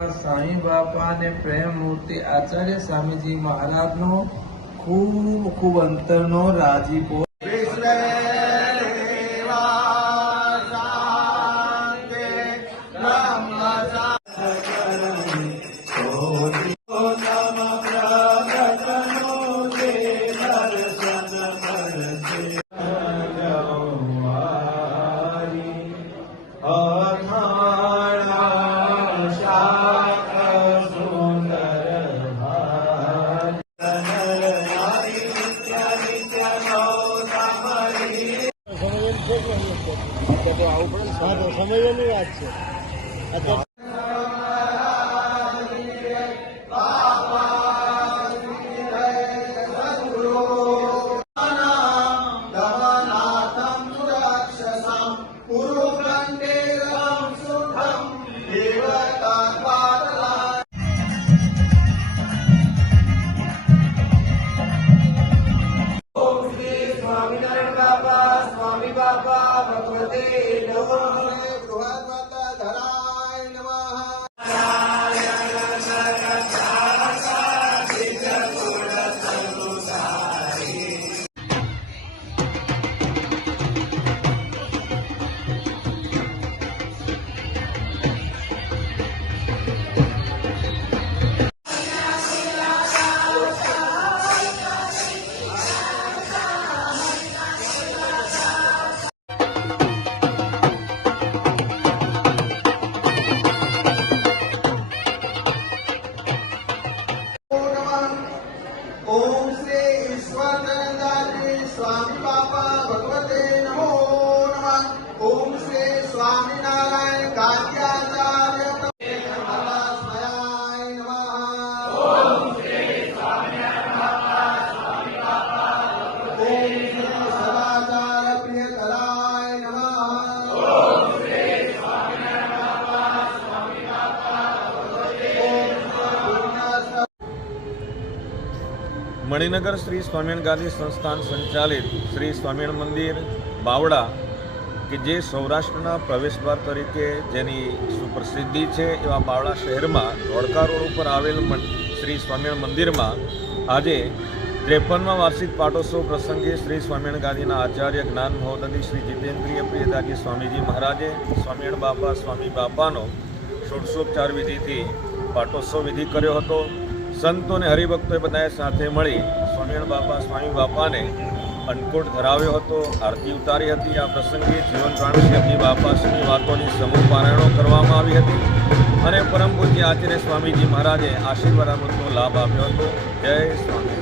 સાંઈ બાપા અને પ્રેમ મૂર્તિ આચાર્ય સ્વામીજી મહારાજનો ખૂબ ખૂબ અંતરનો રાજીપો તો સમયની વાત છે. આ મણિનગર શ્રી સ્વામિનારાયણ ગાંધી સંસ્થાન સંચાલિત શ્રી સ્વામિનારાયણ મંદિર, બાવડા, કે જે સૌરાષ્ટ્રના પ્રવેશદ્વાર તરીકે જેની સુપ્રસિદ્ધિ છે એવા બાવડા શહેરમાં ધોળકા રોડ ઉપર આવેલ શ્રી સ્વામિનારાયણ મંદિરમાં આજે ત્રેપનમાં વાર્ષિક પાટોત્સવ પ્રસંગે શ્રી સ્વામિનારાયણ ગાંધીના આચાર્ય જ્ઞાન મહોદની શ્રી જીતેન્દ્રિય પ્રિયદાજી સ્વામીજી મહારાજે સ્વામિનારાયણ બાપા, સ્વામી બાપાનો ષોડશોપચાર વિધિથી પાટોત્સવ વિધિ કર્યો હતો. સંતો અને હરિભક્તોએ બધાએ સાથે મળી સ્વામિનારાયણ બાપા, સ્વામી બાપાને અન્નકૂટ ધરાવ્યો હતો, આરતી ઉતારી હતી. આ પ્રસંગે જીવન પ્રાણસિંહજી બાપાશ્રી વાતોની સમૂહ પારાયણો કરવામાં આવી હતી અને પરમ પૂજ્ય આચાર્ય સ્વામીજી મહારાજે આશીર્વાદ લાભ આપ્યો હતો. જય સ્વામી